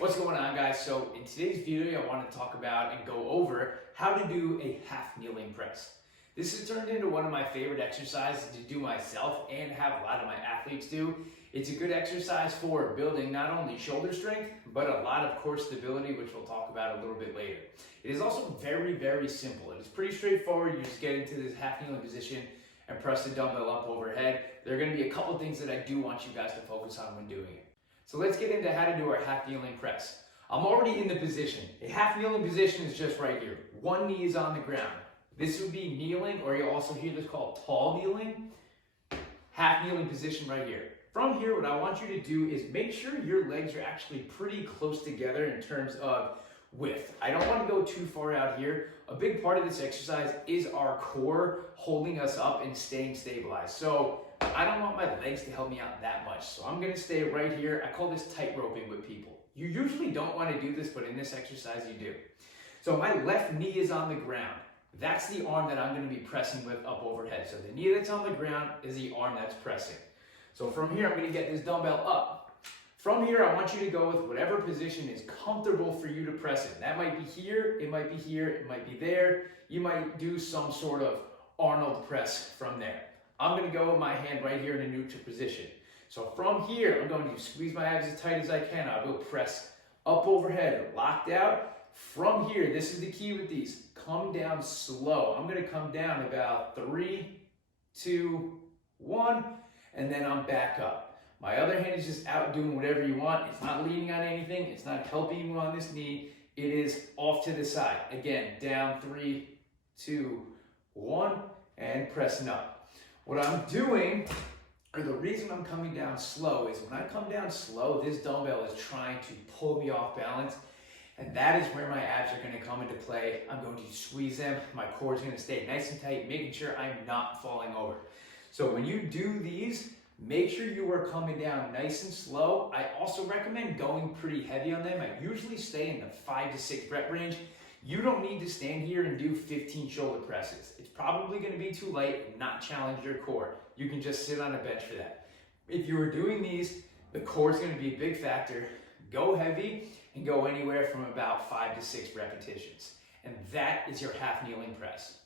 What's going on, guys? So in today's video, I want to talk about and go over how to do a half kneeling press. This has turned into one of my favorite exercises to do myself and have a lot of my athletes do. It's a good exercise for building not only shoulder strength, but a lot of core stability, which we'll talk about a little bit later. It is also very, very simple. It is pretty straightforward. You just get into this half kneeling position and press the dumbbell up overhead. There are going to be a couple things that I do want you guys to focus on when doing it. So let's get into how to do our half kneeling press. I'm already in the position. A half kneeling position is just right here. One knee is on the ground. This would be kneeling, or you'll also hear this called tall kneeling. Half kneeling position right here. From here, what I want you to do is make sure your legs are actually pretty close together in terms of width. I don't want to go too far out here. A big part of this exercise is our core holding us up and staying stabilized. So I don't want my legs to help me out that much. So I'm gonna stay right here. I call this tight roping with people. You usually don't want to do this, but in this exercise you do. So my left knee is on the ground. That's the arm that I'm gonna be pressing with up overhead. So the knee that's on the ground is the arm that's pressing. So from here, I'm gonna get this dumbbell up. From here, I want you to go with whatever position is comfortable for you to press in. That might be here, it might be here, it might be there. You might do some sort of Arnold press from there. I'm gonna go with my hand right here in a neutral position. So from here, I'm going to squeeze my abs as tight as I can. I will press up overhead, locked out. From here, this is the key with these. Come down slow. I'm gonna come down about 3, 2, 1, and then I'm back up. My other hand is just out doing whatever you want. It's not leaning on anything. It's not helping you on this knee. It is off to the side. Again, down 3, 2, 1, and pressing up. What I'm doing, or the reason I'm coming down slow, is when I come down slow, this dumbbell is trying to pull me off balance, and that is where my abs are going to come into play. I'm going to squeeze them. My core is going to stay nice and tight, making sure I'm not falling over. So when you do these, make sure you are coming down nice and slow. I also recommend going pretty heavy on them. I usually stay in the 5 to 6 rep range. You don't need to stand here and do 15 shoulder presses. It's probably going to be too light and not challenge your core. You can just sit on a bench for that. If you are doing these, the core is going to be a big factor. Go heavy and go anywhere from about 5 to 6 repetitions. And that is your half kneeling press.